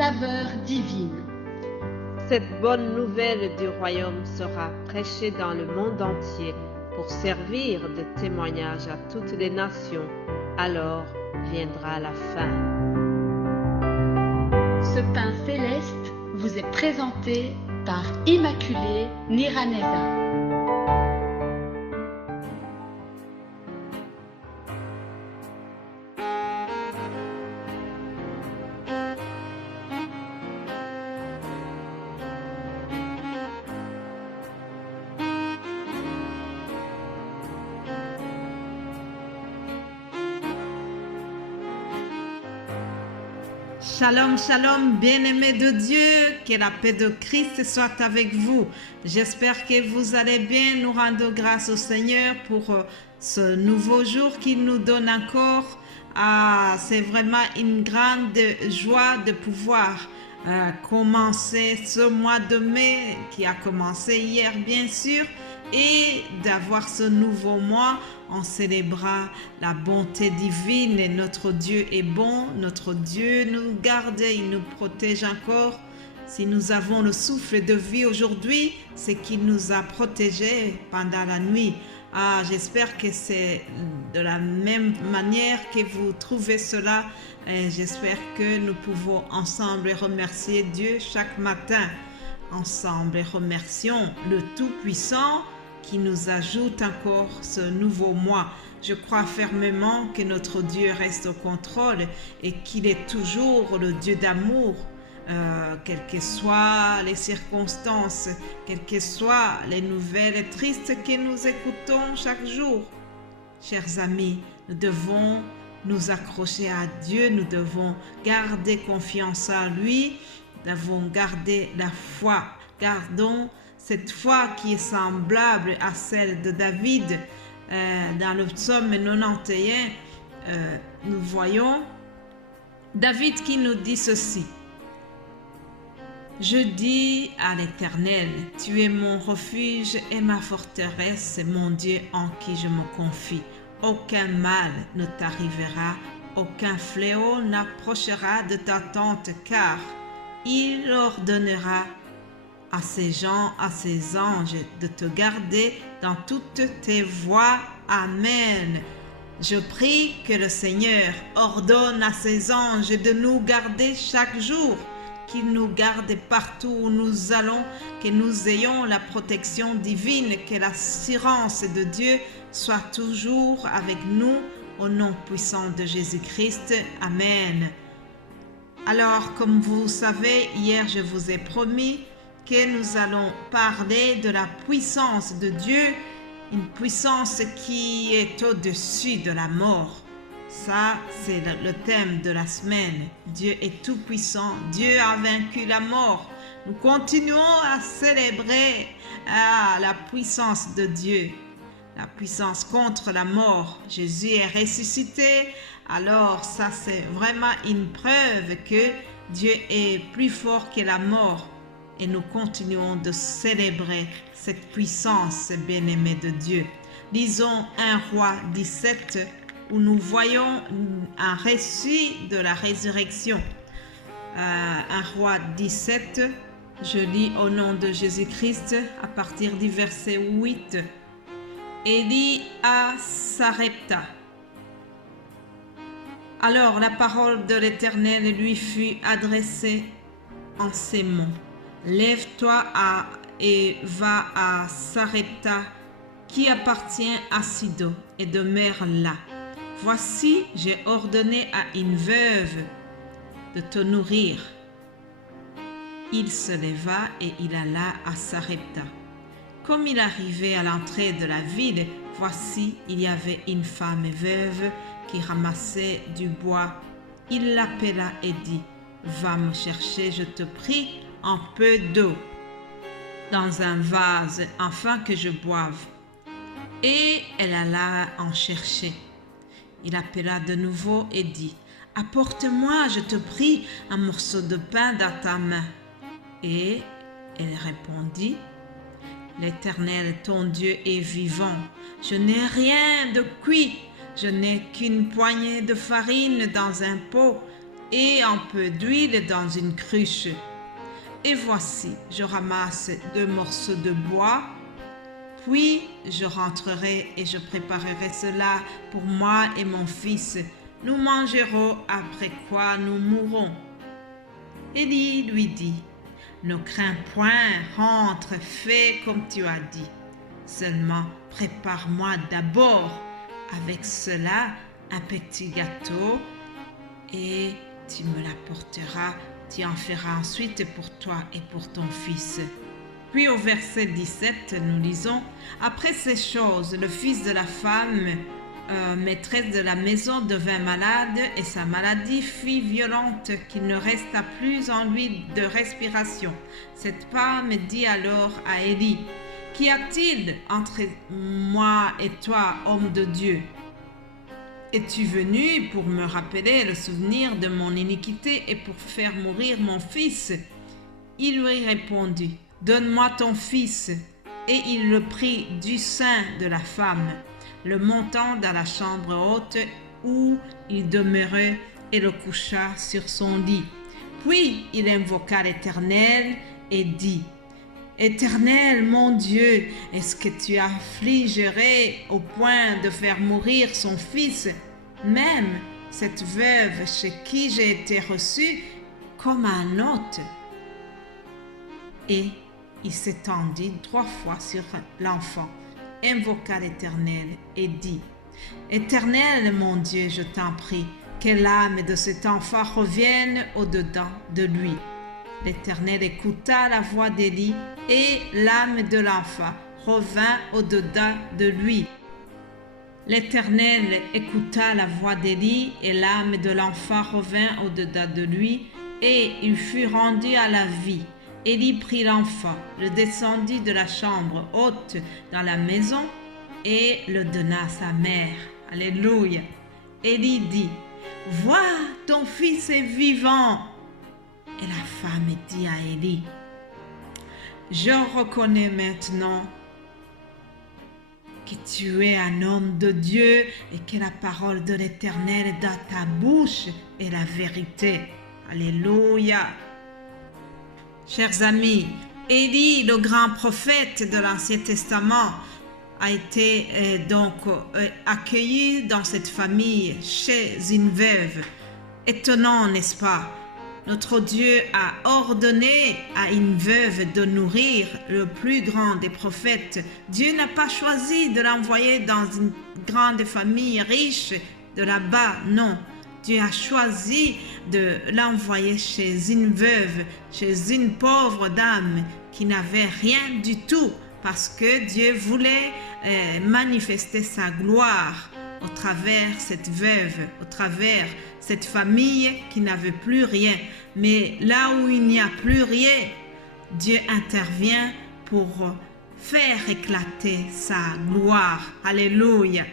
saveur divine. Cette bonne nouvelle du royaume sera prêchée dans le monde entier pour servir de témoignage à toutes les nations. Alors viendra la fin. Ce pain céleste vous est présenté par Immaculée Niraneza. Shalom, shalom, bien-aimés de Dieu, que la paix de Christ soit avec vous. J'espère que vous allez bien. Nous rendons grâce au Seigneur pour ce nouveau jour qu'il nous donne encore. C'est vraiment une grande joie de pouvoir commencer ce mois de mai qui a commencé hier bien sûr et d'avoir ce nouveau mois en célébrant la bonté divine. Notre Dieu est bon, notre Dieu nous garde, il nous protège encore. Si nous avons le souffle de vie aujourd'hui, c'est qu'il nous a protégés pendant la nuit. J'espère que c'est de la même manière que vous trouvez cela. J'espère que nous pouvons ensemble remercier Dieu chaque matin. Ensemble, remercions le Tout-Puissant qui nous ajoute encore ce nouveau mois. Je crois fermement que notre Dieu reste au contrôle et qu'il est toujours le Dieu d'amour. Quelles que soient les circonstances, quelles que soient les nouvelles tristes que nous écoutons chaque jour. Chers amis, nous devons nous accrocher à Dieu, nous devons garder confiance en lui, nous devons garder la foi. Gardons cette foi qui est semblable à celle de David. Dans le psaume 91, nous voyons David qui nous dit ceci. Je dis à l'Éternel, tu es mon refuge et ma forteresse, mon Dieu en qui je me confie. Aucun mal ne t'arrivera, aucun fléau n'approchera de ta tente, car il ordonnera à ses gens, à ses anges, de te garder dans toutes tes voies. Amen. Je prie que le Seigneur ordonne à ses anges de nous garder chaque jour, qu'il nous garde partout où nous allons, que nous ayons la protection divine, que l'assurance de Dieu soit toujours avec nous, au nom puissant de Jésus-Christ. Amen. Alors, comme vous savez, hier je vous ai promis que nous allons parler de la puissance de Dieu, une puissance qui est au-dessus de la mort. Ça, c'est le thème de la semaine. Dieu est tout puissant. Dieu a vaincu la mort. Nous continuons à célébrer la puissance de Dieu, la puissance contre la mort. Jésus est ressuscité. Alors, ça, c'est vraiment une preuve que Dieu est plus fort que la mort. Et nous continuons de célébrer cette puissance bien-aimée de Dieu. Lisons 1 Roi 17, où nous voyons un récit de la résurrection. 1 Roi 17, je lis au nom de Jésus-Christ à partir du verset 8. Élie à Sarepta. Alors la parole de l'Éternel lui fut adressée en ces mots. Lève-toi et va à Sarepta, qui appartient à Sidon, et demeure là. Voici, j'ai ordonné à une veuve de te nourrir. Il se leva et il alla à Sarepta. Comme il arrivait à l'entrée de la ville, voici, il y avait une femme veuve qui ramassait du bois. Il l'appela et dit, « Va me chercher, je te prie, un peu d'eau dans un vase, afin que je boive. » Et elle alla en chercher. Il appela de nouveau et dit, « Apporte-moi, je te prie, un morceau de pain dans ta main. » Et elle répondit, « L'Éternel, ton Dieu, est vivant. Je n'ai rien de cuit. Je n'ai qu'une poignée de farine dans un pot et un peu d'huile dans une cruche. Et voici, je ramasse 2 morceaux de bois, puis je rentrerai et je préparerai cela pour moi et mon fils. Nous mangerons, après quoi nous mourrons. Élie lui dit, ne crains point, rentre, fais comme tu as dit. Seulement, prépare-moi d'abord avec cela un petit gâteau et tu me l'apporteras. Tu en feras ensuite pour toi et pour ton fils. Puis au verset 17, nous lisons, après ces choses, le fils de la femme, maîtresse de la maison, devint malade et sa maladie fut violente qu'il ne resta plus en lui de respiration. Cette femme dit alors à Élie, qu'y a-t-il entre moi et toi, homme de Dieu? Es-tu venu pour me rappeler le souvenir de mon iniquité et pour faire mourir mon fils? Il lui répondit, donne-moi ton fils. Et il le prit du sein de la femme, le montant dans la chambre haute où il demeurait et le coucha sur son lit. Puis il invoqua l'Éternel et dit, Éternel, mon Dieu, est-ce que tu affligerais au point de faire mourir son fils, même cette veuve chez qui j'ai été reçu comme un hôte? Et il s'étendit 3 fois sur l'enfant, invoqua l'Éternel et dit, Éternel, mon Dieu, je t'en prie, que l'âme de cet enfant revienne au-dedans de lui. L'Éternel écouta la voix d'Élie et l'âme de l'enfant revint au-dedans de lui. L'Éternel écouta la voix d'Élie et l'âme de l'enfant revint au-dedans de lui et il fut rendu à la vie. Élie prit l'enfant, le descendit de la chambre haute dans la maison et le donna à sa mère. Alléluia. Élie dit, vois, ton fils est vivant. Et la femme dit à Élie, je reconnais maintenant que tu es un homme de Dieu et que la parole de l'Éternel dans ta bouche est la vérité. Alléluia. Chers amis, Élie, le grand prophète de l'Ancien Testament, a été accueilli dans cette famille chez une veuve. Étonnant, n'est-ce pas? Notre Dieu a ordonné à une veuve de nourrir le plus grand des prophètes. Dieu n'a pas choisi de l'envoyer dans une grande famille riche de là-bas, non. Dieu a choisi de l'envoyer chez une veuve, chez une pauvre dame qui n'avait rien du tout, parce que Dieu voulait manifester sa gloire au travers cette veuve, au travers cette famille qui n'avait plus rien. Mais là où il n'y a plus rien, Dieu intervient pour faire éclater sa gloire. Alléluia.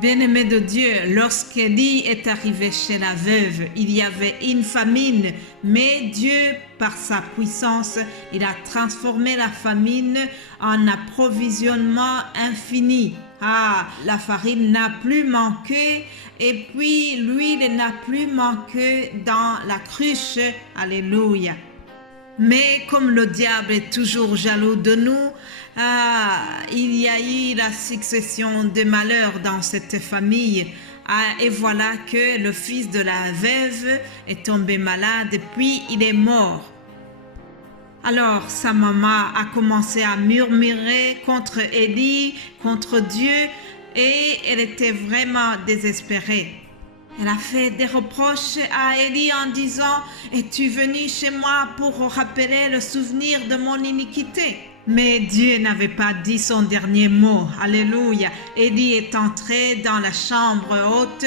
Bien-aimé de Dieu, lorsqu'Élie est arrivé chez la veuve, il y avait une famine, mais Dieu, par sa puissance, il a transformé la famine en approvisionnement infini. Ah, la farine n'a plus manqué et puis l'huile n'a plus manqué dans la cruche. Alléluia. Mais comme le diable est toujours jaloux de nous, il y a eu la succession de malheurs dans cette famille. Et voilà que le fils de la veuve est tombé malade, puis il est mort. Alors sa maman a commencé à murmurer contre Élie, contre Dieu, et elle était vraiment désespérée. Elle a fait des reproches à Élie en disant « Es-tu venu chez moi pour rappeler le souvenir de mon iniquité ?» Mais Dieu n'avait pas dit son dernier mot. Alléluia. Élie est entré dans la chambre haute.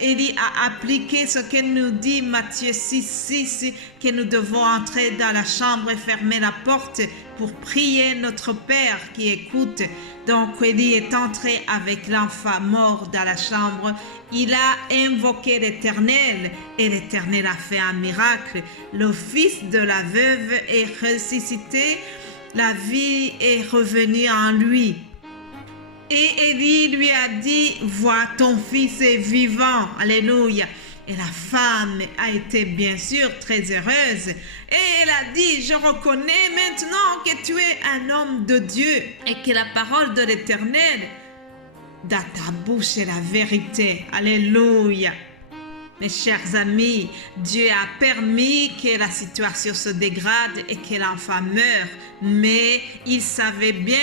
Élie a appliqué ce qu'elle nous dit, Matthieu 6, que nous devons entrer dans la chambre et fermer la porte pour prier notre Père qui écoute. Donc Élie est entré avec l'enfant mort dans la chambre. Il a invoqué l'Éternel et l'Éternel a fait un miracle. Le fils de la veuve est ressuscité. La vie est revenue en lui. Et Élie lui a dit, vois, ton fils est vivant. Alléluia. Et la femme a été bien sûr très heureuse. Et elle a dit, je reconnais maintenant que tu es un homme de Dieu et que la parole de l'Éternel dans ta bouche est la vérité. Alléluia. Mes chers amis, Dieu a permis que la situation se dégrade et que l'enfant meure, mais il savait bien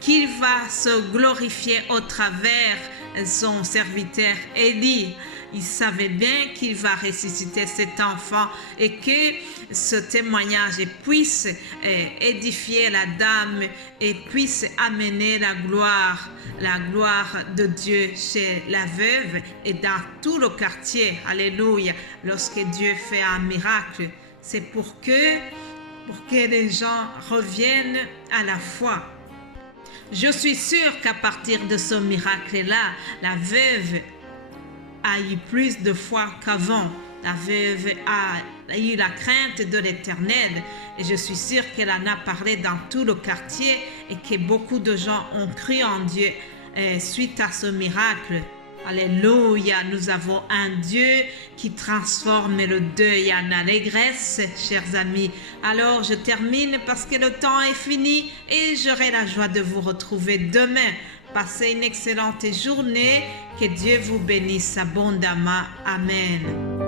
qu'il va se glorifier au travers son serviteur Élie. Il savait bien qu'il va ressusciter cet enfant et que ce témoignage puisse édifier la dame et puisse amener la gloire de Dieu chez la veuve et dans tout le quartier. Alléluia. Lorsque Dieu fait un miracle, c'est pour que les gens reviennent à la foi. Je suis sûre qu'à partir de ce miracle-là, la veuve a eu plus de foi qu'avant. La veuve a eu la crainte de l'Éternel et je suis sûre qu'elle en a parlé dans tout le quartier et que beaucoup de gens ont cru en Dieu suite à ce miracle. Alléluia, nous avons un Dieu qui transforme le deuil en allégresse, chers amis. Alors, je termine parce que le temps est fini et j'aurai la joie de vous retrouver demain. Passez une excellente journée. Que Dieu vous bénisse abondamment. Amen.